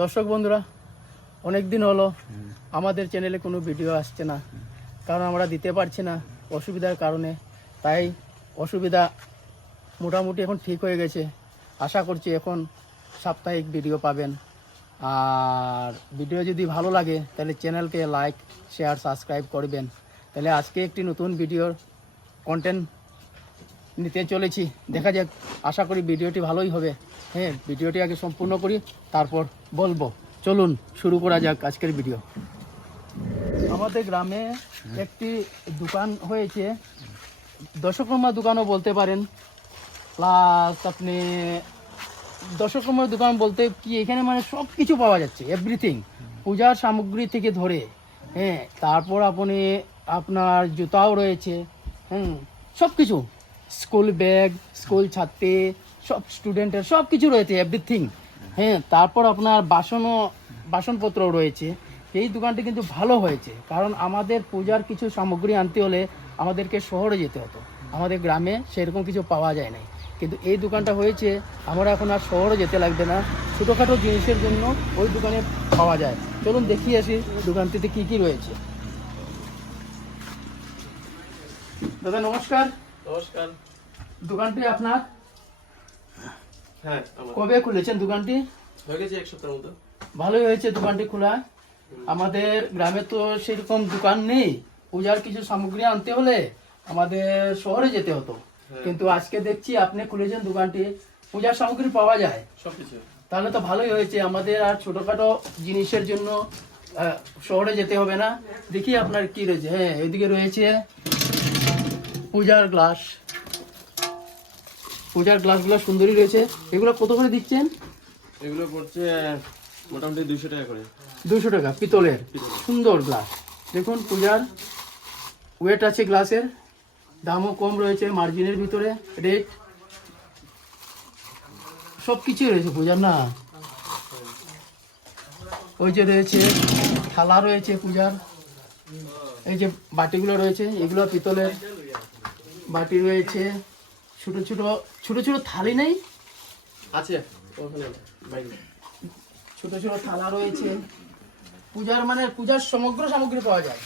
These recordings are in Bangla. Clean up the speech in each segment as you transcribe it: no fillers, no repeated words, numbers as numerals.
দর্শক বন্ধুরা, অনেক দিন হলো আমাদের চ্যানেলে কোনো ভিডিও আসছে না, কারণ আমরা দিতে পারছি না অসুবিধার কারণে। তাই অসুবিধা মোটামুটি এখন ঠিক হয়ে গেছে। আশা করছি এখন সাপ্তাহিক ভিডিও পাবেন। আর ভিডিও যদি ভালো লাগে তাহলে চ্যানেলকে লাইক, শেয়ার, সাবস্ক্রাইব করবেন। তাহলে আজকে একটি নতুন ভিডিওর কন্টেন্ট নিতে চলেছি। দেখা যাক, আশা করি ভিডিওটি ভালোই হবে। হ্যাঁ, ভিডিওটি আগে সম্পূর্ণ করি, তারপর বলবো। চলুন শুরু করা যাক আজকের ভিডিও। আমাদের গ্রামে একটি দোকান হয়েছে, দশকর্মা দোকানও বলতে পারেন, প্লাস আপনি দশকর্মার দোকান বলতে কি, এখানে মানে সব কিছু পাওয়া যাচ্ছে, এভরিথিং, পূজার সামগ্রী থেকে ধরে। হ্যাঁ, তারপর আপনি আপনার জুতাও রয়েছে। সব কিছু, স্কুল ব্যাগ, স্কুল ছাত্রী, সব স্টুডেন্টের সব কিছু রয়েছে, এভরিথিং। হ্যাঁ, তারপর আপনার বাসনপত্রও রয়েছে। এই দোকানটি কিন্তু ভালো হয়েছে, কারণ আমাদের পূজার কিছু সামগ্রী আনতে হলে আমাদেরকে শহরে যেতে হতো, আমাদের গ্রামে সেরকম কিছু পাওয়া যায় না। কিন্তু এই দোকানটা হয়েছে, আমরা এখন আর শহরে যেতে লাগবে না, ছোটোখাটো জিনিসের জন্য ওই দোকানে পাওয়া যায়। চলুন দেখিয়ে আসি দোকানটিতে কি কি রয়েছে। দাদা নমস্কার। নমস্কার। দোকানটি আপনার? হ্যাঁ, কবে খুলেছেন দোকানটি? হয়ে গেছে এক সপ্তাহের মতো। ভালোই হয়েছে দোকানটি খোলা। আমাদের গ্রামে তো সেরকম দোকান নেই, পূজার কিছু সামগ্রী আনতে হলে আমাদের শহরে যেতে হতো। কিন্তু আজকে দেখছি আপনি খুলেছেন দোকানটি, পূজার সামগ্রী পাওয়া যায় সবকিছু। তাহলে তো ভালোই হয়েছে, আমাদের আর ছোটোখাটো জিনিসের জন্য শহরে যেতে হবে না। দেখি আপনার কি রয়েছে। হ্যাঁ, এদিকে রয়েছে পূজার গ্লাস। পূজার গ্লাসগুলো সুন্দরই রয়েছে। এগুলো কত করে দিচ্ছেন? এগুলো পড়ছে মোটামুটি 200 টাকা করে। 200 টাকা, পিতলের সুন্দর গ্লাস। দেখুন, পূজার ওয়েট আছে গ্লাসের, দামও কম রয়েছে, মার্জিনের ভিতরে রেট। সব কিছুই রয়েছে পূজার না। ওই যে রয়েছে থালা রয়েছে পূজার, এই যে বাটিগুলো রয়েছে, এগুলো পিতলের বাটি রয়েছে। ছোট ছোট ছোট ছোট থালি নেই আছে ওখানে বাইরে। ছোট ছোট থালা রয়েছে। পূজার মানে পূজার সমগ্র সামগ্রী পাওয়া যায়,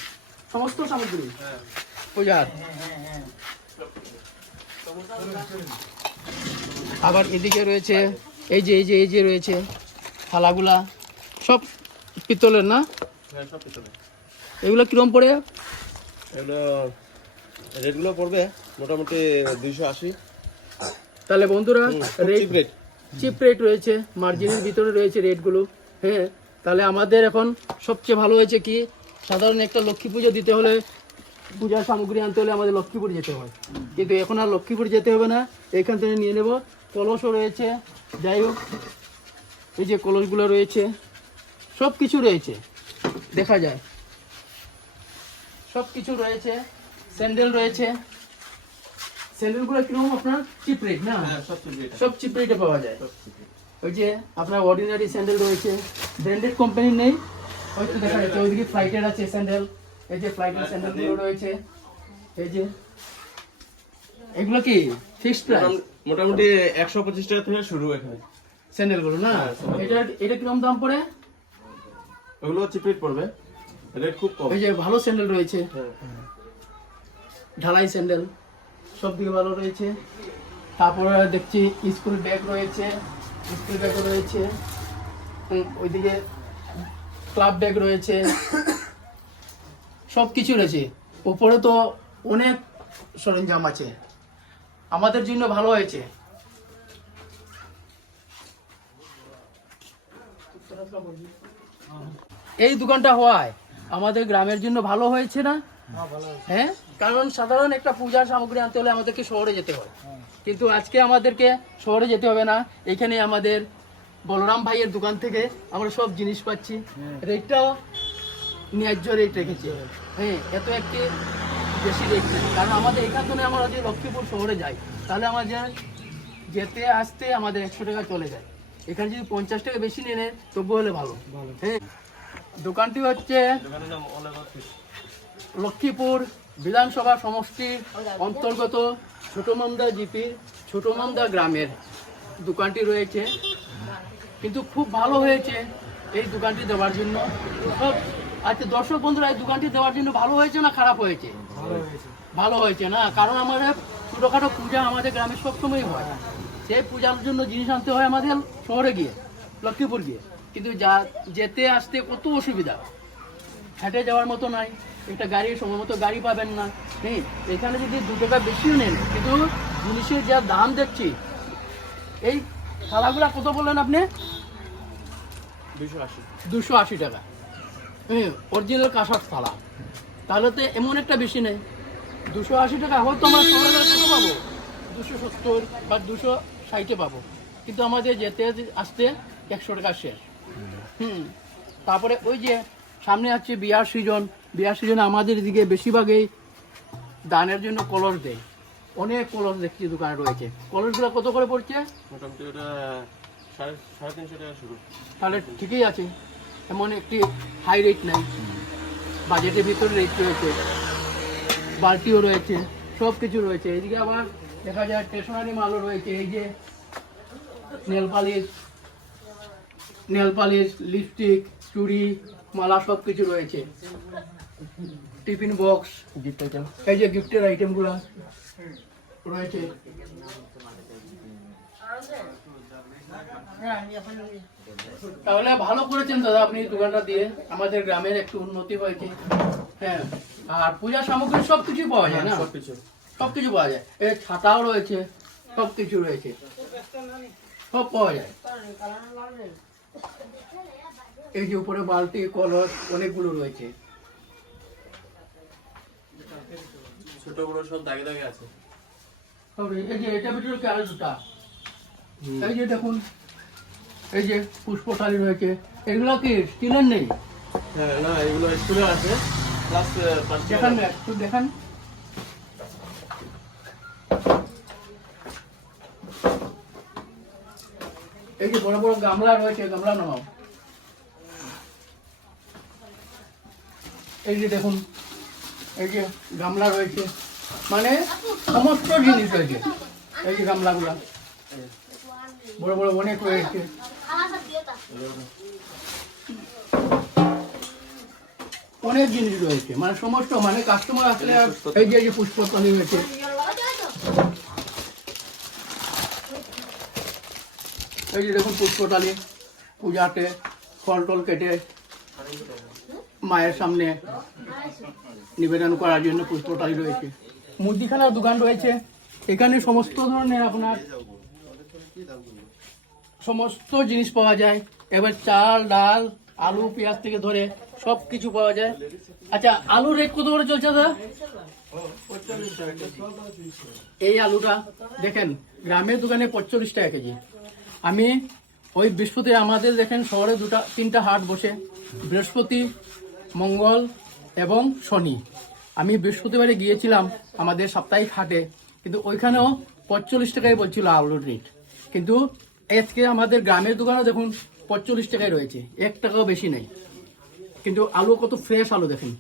সমস্ত সামগ্রী পূজার। আবার এদিকে রয়েছে এই যে রয়েছে থালাগুলা, সব পিতলের না? হ্যাঁ, সব পিতলের। এগুলো কিরম পড়ে? এগুলো রেটগুলো পড়বে মোটামুটি 280। তাহলে বন্ধুরা, চিপ রেট। চিপ রেট রয়েছে, মার্জিনের ভিতরে রয়েছে রেটগুলো। হ্যাঁ, তাহলে আমাদের এখন সবচেয়ে ভালো হয়েছে কি, সাধারণ একটা লক্ষ্মী পুজো দিতে হলে, পূজার সামগ্রী আনতে হলে আমাদের লক্ষ্মীপুর যেতে হয়, কিন্তু এখন আর লক্ষ্মীপুর যেতে হবে না, এখান থেকে নিয়ে নেব। কলসও রয়েছে, যাই হোক, এই যে কলসগুলো রয়েছে, সব কিছু রয়েছে, দেখা যায় সব কিছু রয়েছে। স্যান্ডেল রয়েছে, স্যান্ডেলগুলো কিরকম আপনার? চিপ রেট না? হ্যাঁ, সব চিপ রেট। সব চিপ রেটে পাওয়া যায়। সব চিপ রেট। ওই যে আপনার অর্ডিনারি স্যান্ডেল রয়েছে, ব্র্যান্ডেড কোম্পানির নেই, হয়তো দেখা যাচ্ছে। ওইদিকে ফ্লাইটের আছে স্যান্ডেল, এই যে ফ্লাইটের স্যান্ডেলগুলো রয়েছে। এই যে এগুলো কি ফিক্সড প্রাইস? মোটামুটি 125 টাকা থেকে শুরু এখানে স্যান্ডেলগুলো না? এটা কিরকম দাম পড়ে? ওগুলো চিপ রেট পড়বে, রেট খুব কম। ওই যে ভালো স্যান্ডেল রয়েছে, হ্যাঁ, ঢালাই স্যান্ডেল, সব দিকে ভালো রয়েছে। তারপরে দেখছি স্কুল ব্যাগ রয়েছে, স্কুল ব্যাগও রয়েছে। ওইদিকে ক্লাব ব্যাগ রয়েছে, সব কিছু রয়েছে। উপরে তো অনেক সরঞ্জাম আছে, আমাদের জন্য ভালো হয়েছে। এই দোকানটা হওয়ায় আমাদের গ্রামের জন্য ভালো হয়েছে না? হ্যাঁ, কারণ সাধারণ একটা পূজার সামগ্রী আনতে হলে আমাদেরকে শহরে যেতে হয়, কিন্তু আজকে আমাদেরকে শহরে যেতে হবে না। এখানে আমাদের বলরাম ভাইয়ের দোকান থেকে আমরা সব জিনিস পাচ্ছি। রেটটাও ন্যায্য রেট রেখেছে। হ্যাঁ, এত একটি বেশি রেট নেই, কারণ আমাদের এখান থেকে আমরা যদি লক্ষ্মীপুর শহরে যাই, তাহলে আমাদের যেতে আসতে আমাদের 100 টাকা চলে যায়। এখানে যদি 50 টাকা বেশি নিয়ে নেয় তবু হলে ভালো। হ্যাঁ, দোকানটি হচ্ছে লক্ষ্মীপুর বিধানসভা সমষ্টির অন্তর্গত ছোটমান্দা জিপির ছোটমান্দা গ্রামের দোকানটি রয়েছে, কিন্তু খুব ভালো হয়েছে। এই দোকানটি দেওয়ার জন্য। সব আচ্ছা দর্শক বন্ধুরা, এই দোকানটি দেওয়ার জন্য ভালো হয়েছে না খারাপ হয়েছে? ভালো হয়েছে না, কারণ আমাদের ছোটোখাটো পূজা আমাদের গ্রামে সবসময় হয়। সেই পূজার জন্য জিনিস আনতে হয় আমাদের শহরে গিয়ে, লক্ষ্মীপুর গিয়ে, কিন্তু যেতে আসতে কত অসুবিধা, হেঁটে যাওয়ার মতো নাই, একটা গাড়ি সময় মতো গাড়ি পাবেন না। নেই, এখানে যদি 2 টাকা বেশিও নেন, কিন্তু জিনিসের যা দাম দেখছি, এই থালাগুলা কত বললেন আপনি? 280 টাকা। অরিজিনাল কাঁসার থালা, তাহলে তো এমন একটা বেশি নেই। 280 টাকা হয়তো আমরা সবাই কত পাবো, 270 বা 260 পাবো, কিন্তু আমাদের যেতে আসতে 100 টাকা শেষ। তারপরে ওই যে সামনে আছে বিয়ার সিজন, বিয়ার সিজনে আমাদের এদিকে বেশিরভাগই দানের জন্য কলস দেয়। অনেক কলস দেখছি দোকানে রয়েছে। কলসগুলো কত করে পড়ছে? মোটামুটি ওটা 350 টাকা শুরু। তাহলে ঠিকই আছে, এমন একটি হাই রেট নেই, বাজেটের ভিতরে রেট রয়েছে, বালতিও রয়েছে, সব কিছু রয়েছে। এদিকে আবার দেখা যায় স্টেশনারি মালও রয়েছে, এই যে নেল পালিশ, লিপস্টিক, চুড়ি, মালা সব কিছু রয়েছে। টিফিন বক্স, গিফট আইটেম, এই যে গিফটের আইটেমগুলো রয়েছে। তাহলে ভালো করেছেন দাদা আপনি দোকানটা দিয়ে, আমাদের গ্রামের একটু উন্নতি হয়েছে। হ্যাঁ, আর পূজা সামগ্রী সব কিছু পাওয়া যায় না? সব কিছু পাওয়া যায়, এই ছাতাও রয়েছে, সব কিছু রয়েছে, সব পাওয়া যায়। এই যে উপরে বালতি, কলস অনেকগুলো রয়েছে, ছোট বড় সব দাগে দাগে আছে। এই যে এটা ভিতরে আরো দুটা, এই যে দেখুন, এই যে পুষ্পশালী রয়েছে। এগুলো কি স্টিলের নেই? হ্যাঁ, না এগুলো স্কুলে আছে, প্লাস দেখান না, একটু দেখান। এই যে বড় বড় গামলা রয়েছে, গামলা নামাও। এই যে দেখুন, এই যে গামলা রয়েছে, মানে সমস্ত জিনিস রয়েছে। এই যে গামলাগুলা বড় বড় অনেক রয়েছে। অনেক জিনিস রয়েছে, মানে সমস্ত, মানে কাস্টমার আসলে এই যে পুষ্পতলি রয়েছে, এই যে দেখুন পুষ্পতলি, পূজাতে ফল টল কেটে মায়ের সামনে নিবেদন করার জন্য পুষ্পতলি রয়েছে। মুদিখানার দোকান রয়েছে, এখানে সমস্ত ধরনের আপনার সমস্ত জিনিস পাওয়া যায়। এবার চাল, ডাল, আলু, পেঁয়াজ থেকে ধরে সব কিছু পাওয়া যায়। আচ্ছা, আলুর রেট কত করে চলছে দাদা? এই আলুটা দেখেন গ্রামের দোকানে 45 টাকা কেজি। আমি ওই বৃহস্পতি, আমাদের দেখেন শহরে 2-3টা হাট বসে, বৃহস্পতি, মঙ্গল এবং শনি। আমি বৃহস্পতিবারে গিয়েছিলাম আমাদের সাপ্তাহিক হাটে, কিন্তু ওইখানেও 45 টাকায় বলছিল আলুর রেট, কিন্তু আজকে আমাদের গ্রামের দোকানে দেখুন 45 টাকায় রয়েছে, 1 টাকাও বেশি নেই। কিন্তু আলু কত ফ্রেশ আলু দেখেন,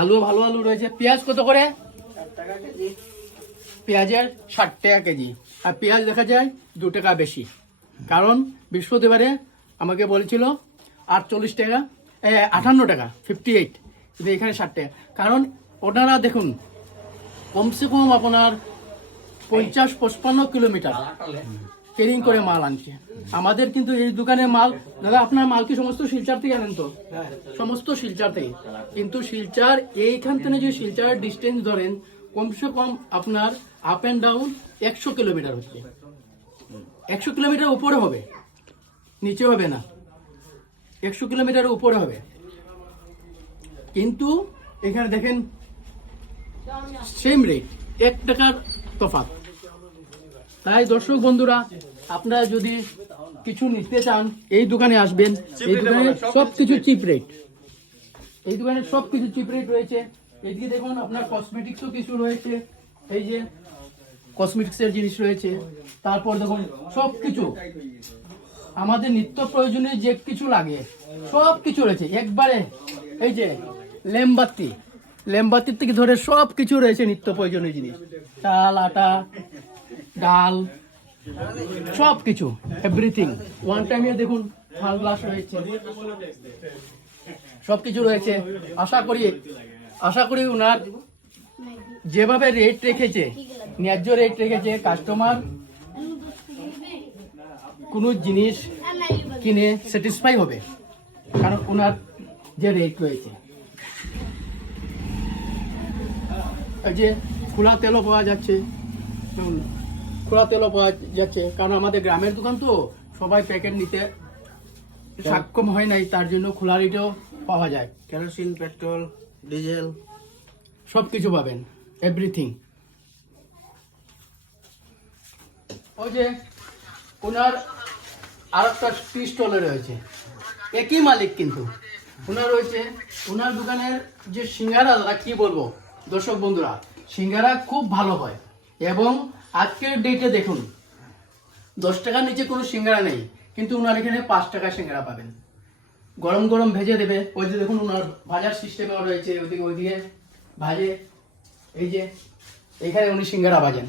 আলু ভালো আলু রয়েছে। পেঁয়াজ কত করে? পেঁয়াজের 60 টাকা কেজি, আর পেঁয়াজ দেখা যায় 2 টাকা বেশি, কারণ বৃহস্পতিবারে আমাকে বলেছিল 48 টাকা, 58 টাকা, 58, কিন্তু এখানে 60 টাকা। কারণ ওনারা দেখুন কমসে কম আপনার 50-55 কিলোমিটার ট্রেনিং করে মাল আনছে। আমাদের কিন্তু এই দোকানে মাল, দাদা আপনার মাল কি সমস্ত শিলচর থেকে আনেন? তো সমস্ত শিলচর থেকে, কিন্তু শিলচর এইখান থেকে যদি শিলচরের ডিস্টেন্স ধরেন, কমসে কম আপনার আপ অ্যান্ড ডাউন 100 কিলোমিটার হচ্ছে। 100 কিলোমিটার উপরে হবে, নিচে হবে না, 100 কিলোমিটার উপরে হবে। কিন্তু এখানে দেখেন সেম রেট, 1 টাকার তফাৎ। তাই দর্শক বন্ধুরা, আপনারা যদি কিছু নিতে চান এই দোকানে আসবেন। এই দোকানে সব কিছু চিপ রেট, এই দোকানে সব কিছু চিপ রেট রয়েছে। এদিকে দেখুন আপনার কসমেটিক্সও কিছু রয়েছে, এই যে কসমেটিক্সের জিনিস রয়েছে। তারপর দেখুন সব কিছু আমাদের নিত্য প্রয়োজনীয় যে কিছু লাগে সব কিছু রয়েছে একবারে। এই যে লেমবাতির থেকে ধরে সব কিছু রয়েছে নিত্য প্রয়োজনীয় জিনিস, চাল, আটা, ডাল, সব কিছু এভরিথিং ওয়ান টাইমে দেখুন থাল গ্লাস রয়েছে, সব কিছু রয়েছে। আশা করি ওনার যেভাবে রেট রেখেছে, ন্যায্য রেট রেখেছে, কাস্টমার কোনো জিনিস কিনে স্যাটিসফাই হবে, কারণ ওনার যে রেট রয়েছে। এই যে খোলা তেলও পাওয়া যাচ্ছে, খোলা তেলও পাওয়া যাচ্ছে, কারণ আমাদের গ্রামের দোকান তো সবাই প্যাকেট নিতে সক্ষম হয় নাই, তার জন্য খোলা রেটেও পাওয়া যায়। কেরোসিন, পেট্রোল, ডিজেল সব কিছু পাবেন, এভরিথিং। ওই যে ওনার আর একটা টি স্টলে রয়েছে, একই মালিক কিন্তু ওনার রয়েছে। ওনার দোকানের যে সিঙ্গারা, কি বলবো দর্শক বন্ধুরা, সিঙ্গারা খুব ভালো হয়। এবং আজকের ডেটে দেখুন 10 টাকার নিচে কোনো সিঙ্গারা নেই, কিন্তু ওনার এখানে 5 টাকা সিঙ্গারা পাবেন। গরম গরম ভেজে দেবে। ওই যে দেখুন ওনার ভাজার সিস্টেমও রয়েছে, ওইদিকে ভাজে, এই যে এখানে উনি সিঙ্গারা ভাজেন।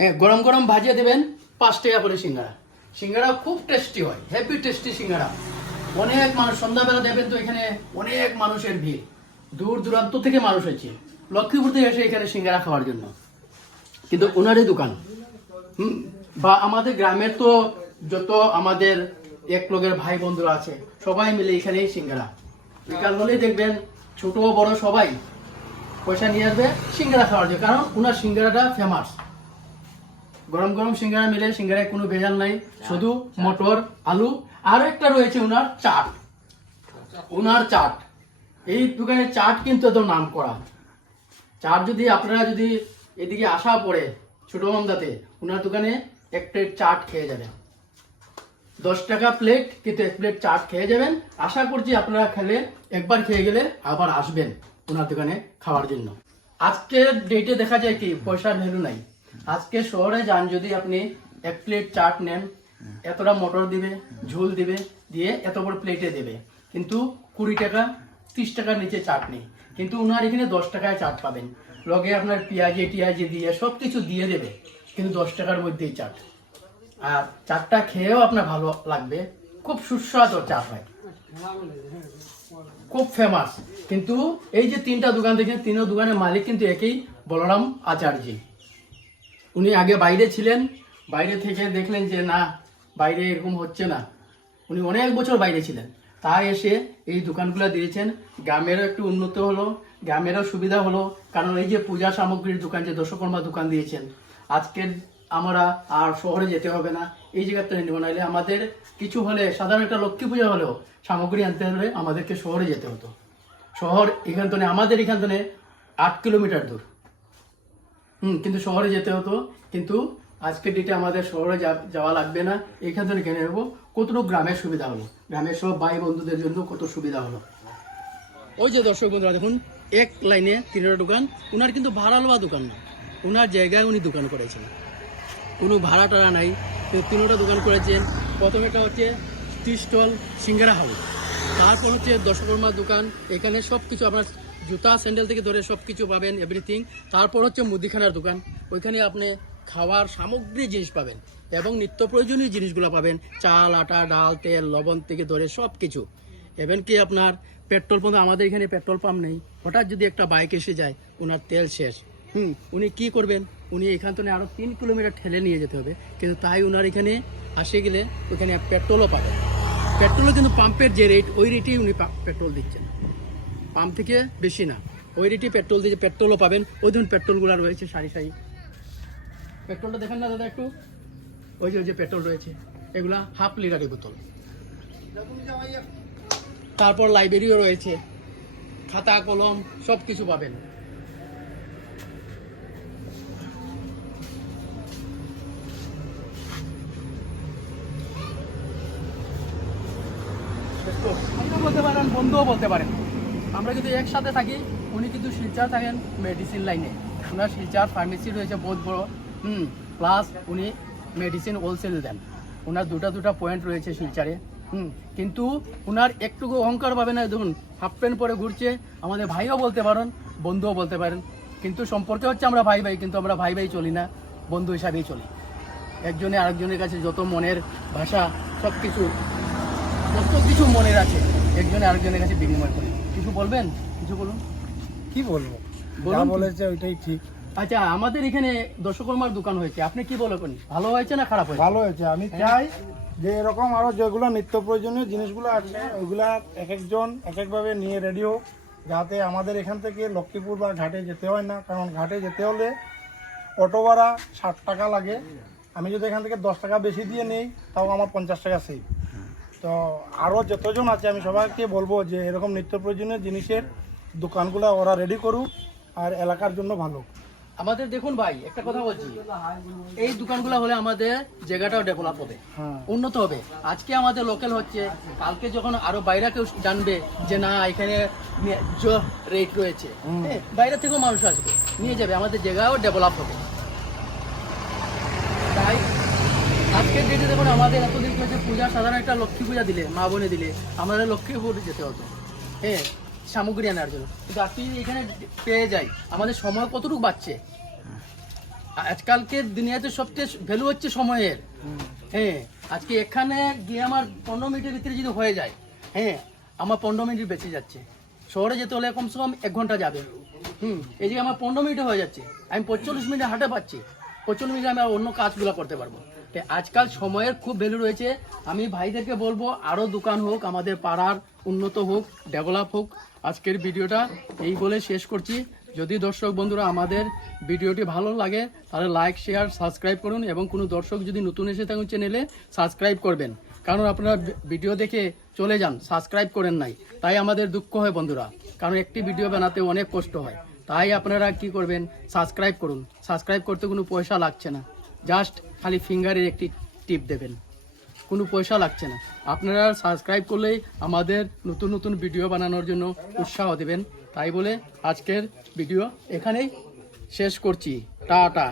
হ্যাঁ, গরম গরম ভাজিয়ে দেবেন, 5 টাকা করে সিঙ্গারা। সিঙ্গারা খুব টেস্টি হয়, হেভি টেস্টি সিঙ্গারা। অনেক মানুষ সন্ধ্যাবেলা দেবেন তো এখানে অনেক মানুষের ভিড়, দূর দূরান্ত থেকে মানুষ আছে লক্ষ্মীপুর থেকে এসে এখানে সিঙ্গারা খাওয়ার জন্য। কিন্তু ওনারই দোকান। বা আমাদের গ্রামের তো যত আমাদের এক লোকের ভাই বন্ধুরা আছে, সবাই মিলে এখানেই সিঙ্গারা। বিকাল হলেই দেখবেন ছোট বড় সবাই পয়সা নিয়ে আসবে সিঙ্গারা খাওয়ার জন্য, কারণ ওনার সিঙ্গারাটা ফেমাস। গরম গরম সিঙ্গারা মিলে, সিঙ্গারায় কোনো ভেজাল নাই, শুধু মটর আলু। আরো একটা রয়েছে ওনার চাট। ওনার চাট, এই দোকানের চাট কিন্তু এত নাম করা চাট। যদি আপনারা যদি এদিকে আসা পড়ে ছোট মামদাতে, ওনার দোকানে এক প্লেট চাট খেয়ে যাবেন। 10 টাকা প্লেট, কিন্তু 1 প্লেট চাট খেয়ে যাবেন। আশা করছি আপনারা খেলে, একবার খেয়ে গেলে আবার আসবেন ওনার দোকানে খাওয়ার জন্য। আজকের ডেটে দেখা যায় কি পয়সার ভ্যালু নাই। আজকে শহরে যান, যদি আপনি 1 প্লেট চাট নেন, এতটা মটর দিবে, ঝোল দিবে, দিয়ে এত বড় প্লেটে দেবে, কিন্তু 20 টাকা 30 টাকার নিচে চাট নেই। কিন্তু ওনার এখানে 10 টাকায় চাট পাবেন, লগে আপনার পেঁয়াজি টিয়াজি দিয়ে সব কিছু দিয়ে দেবে, কিন্তু 10 টাকার মধ্যেই চাট। আর চাটটা খেয়েও আপনার ভালো লাগবে, খুব সুস্বাদু চাট হয়, খুব ফেমাস। কিন্তু এই যে 3টা দোকান দেখেন, 3টা দোকানের মালিক কিন্তু একই, বলরাম আচার্য। উনি আগে বাইরে ছিলেন, বাইরে থেকে দেখলেন যে না, বাইরে এরকম হচ্ছে না। উনি অনেক বছর বাইরে ছিলেন, তাই এসে এই দোকানগুলো দিয়েছেন। গ্রামেরও একটু উন্নত হলো, গ্রামেরও সুবিধা হলো, কারণ এই যে পূজা সামগ্রীর দোকান, যে দশকর্মা দোকান দিয়েছেন, আজকের আমরা আর শহরে যেতে হবে না, এই জায়গাতে নেব। নাইলে আমাদের কিছু হলে, সাধারণ একটা লক্ষ্মী পূজা হলেও সামগ্রী আনতে হলে আমাদেরকে শহরে যেতে হতো। শহর এখান থেকে, আমাদের এখান থেকে 8 কিলোমিটার দূর। কিন্তু শহরে যেতে হতো, কিন্তু আজকের ডেটে আমাদের শহরে যাওয়া লাগবে না, এখান থেকে কিনে নেবো। কতটুকু গ্রামের সুবিধা হলো, গ্রামের সব ভাই বন্ধুদের জন্য কত সুবিধা হলো। ওই যে দর্শক বন্ধুরা দেখুন, এক লাইনে 3টা দোকান। ওনার কিন্তু ভাড়া লওয়া দোকান না, ওনার জায়গায় উনি দোকান করেছেন, কোনো ভাড়া টাড়া নাই। 3টা দোকান করেছেন। প্রথমেটা হচ্ছে টি স্টল, সিঙ্গারা হাউস, তারপর হচ্ছে দশকর্মার দোকান। এখানে সব কিছু আপনার জুতা স্যান্ডেল থেকে ধরে সব কিছু পাবেন, এভরিথিং। তারপর হচ্ছে মুদিখানার দোকান, ওইখানে আপনি খাওয়ার সামগ্রী জিনিস পাবেন এবং নিত্য প্রয়োজনীয় জিনিসগুলো পাবেন, চাল আটা ডাল তেল লবণ থেকে ধরে সব কিছু। এমন কি আপনার পেট্রোল পাম্প, আমাদের এখানে পেট্রোল পাম্প নেই, হঠাৎ যদি একটা বাইক এসে যায়, ওনার তেল শেষ, উনি কি করবেন? উনি এখান থেকে আরও 3 কিলোমিটার ঠেলে নিয়ে যেতে হবে, কিন্তু তাই ওনার এখানে আসে গেলে ওইখানে পেট্রোলও পাবেন। পেট্রোলও কিন্তু পাম্পের যে রেট, ওই রেটেই উনি পেট্রোল দিচ্ছেন, পাম্প থেকে বেশি না, ওই রেটেই পেট্রোল দিয়ে পেট্রোলও পাবেন। ওই ধরুন পেট্রোলগুলো রয়েছে সারি সারি। পেট্রোলটা দেখেন না দাদা একটু, ওই যে পেট্রোল রয়েছে, এগুলা 1/2 লিটারের বোতল। তারপর লাইব্রেরিও রয়েছে, খাতা কলম সব কিছু পাবেন। বলতে পারেন, বন্ধুও বলতে পারেন। আমরা যদি একসাথে থাকি, উনি কিন্তু শিলচর থাকেন মেডিসিন লাইনে, ওনার শিলচর ফার্মেসি রয়েছে বহুত বড়, প্লাস উনি মেডিসিন হোলসেল দেন। ওনার দুটা পয়েন্ট রয়েছে শিলচরে। কিন্তু ওনার একটুকু অহংকার পাবে না, দেখুন হাফ প্যান্ট পরে ঘুরছে। আমাদের ভাইও বলতে পারেন, বন্ধুও বলতে পারেন, কিন্তু সম্পর্কে হচ্ছে আমরা ভাই ভাই, কিন্তু আমরা ভাই ভাই চলি না, বন্ধু হিসাবেই চলি। একজনে আরেকজনের কাছে যত মনের ভাষা সব কিছু যত কিছু মনের আছে একজনে আরেকজনের কাছে বিনিময় করে। কিছু বলবেন? কিছু বলুন। কি বলবো, যা বলুন কি? বলেছে ওইটাই ঠিক। আচ্ছা, আমাদের এখানে দশকর্মার দোকান হয়েছে, আপনি কি বলবেন? ভালো হয়েছে না খারাপ হয়েছে? ভালো হয়েছে। আমি চাই যে এরকম আরো যেগুলো নিত্য প্রয়োজনীয় জিনিসগুলো আছে ওইগুলা এক একজন এক একভাবে নিয়ে রেডি হোক, যাতে আমাদের এখান থেকে লক্ষ্মীপুর বা ঘাটে যেতে হয় না। কারণ ঘাটে যেতে হলে অটো ভাড়া 60 টাকা লাগে। আমি যদি এখান থেকে 10 টাকা বেশি দিয়ে নেই তাও আমার 50 টাকা সেভ। তো আরও যতজন আছে আমি সবাইকে বলবো যে এরকম নিত্য প্রয়োজনীয় জিনিসের দোকানগুলো ওরা রেডি করুক, আর এলাকার জন্য ভালো। আমাদের দেখুন ভাই, একটা কথা বলছি, এই দোকানগুলো হলে আমাদের জায়গাটাও ডেভেলপ হবে, হ্যাঁ। উন্নত হবে। আজকে আমাদের লোকাল হচ্ছে, কালকে যখন আরো বাইরে কেউ জানবে যে না এখানে রেট রয়েছে, হ্যাঁ, বাইরে থেকেও মানুষ আসবে, নিয়ে যাবে, আমাদের জায়গাও ডেভেলপ হবে। তাই আজকের ডেটে দেখুন, আমাদের এতদিন হয়েছে পূজা, সাধারণ একটা লক্ষ্মী পূজা দিলে, মা বনে দিলে আমাদের লক্ষ্মীপুর যেতে হতো, হ্যাঁ, সামগ্রী আনার জন্য। কিন্তু আজকে যদি এখানে পেয়ে যাই, আমাদের সময় কতটুকু বাঁচছে। আজকালকের দুনিয়াতে সবচেয়ে ভ্যালু হচ্ছে সময়ের। হ্যাঁ, আজকে এখানে গিয়ে আমার 15 মিনিটের ভিতরে যদি হয়ে যায়, হ্যাঁ, আমার 15 মিনিট বেঁচে যাচ্ছে। শহরে যেতে হলে কমসে কম 1 ঘন্টা যাবে। এই যে আমার 15 মিনিটে হয়ে যাচ্ছে, আমি 45 মিনিটে হাঁটে পাচ্ছি, 45 মিনিটে আমি আর অন্য কাজগুলো করতে পারবো। তাই আজকাল সময়ের খুব ভ্যালু রয়েছে। আমি ভাইদেরকে বলবো আরও দোকান হোক, আমাদের পাড়ার উন্নত হোক, ডেভেলপ হোক। আজকের ভিডিওটা এই বলে শেষ করছি। যদি দর্শক বন্ধুরা আমাদের ভিডিওটি ভালো লাগে তাহলে লাইক, শেয়ার, সাবস্ক্রাইব করুন, এবং কোনো দর্শক যদি নতুন এসে থাকুন চ্যানেলে সাবস্ক্রাইব করবেন। কারণ আপনারা ভিডিও দেখে চলে যান, সাবস্ক্রাইব করেন নাই, তাই আমাদের দুঃখ হয় বন্ধুরা। কারণ একটি ভিডিও বানাতে অনেক কষ্ট হয়। তাই আপনারা কি করবেন, সাবস্ক্রাইব করুন। সাবস্ক্রাইব করতে কোনো পয়সা লাগছে না, জাস্ট খালি ফিঙ্গারের একটি টিপ দেবেন, কোনো পয়সা লাগছে না। আপনারা সাবস্ক্রাইব করলেই আমাদের নতুন নতুন ভিডিও বানানোর জন্য উৎসাহ দেবেন। তাই বলে আজকের ভিডিও এখানেই শেষ করছি। টাটা।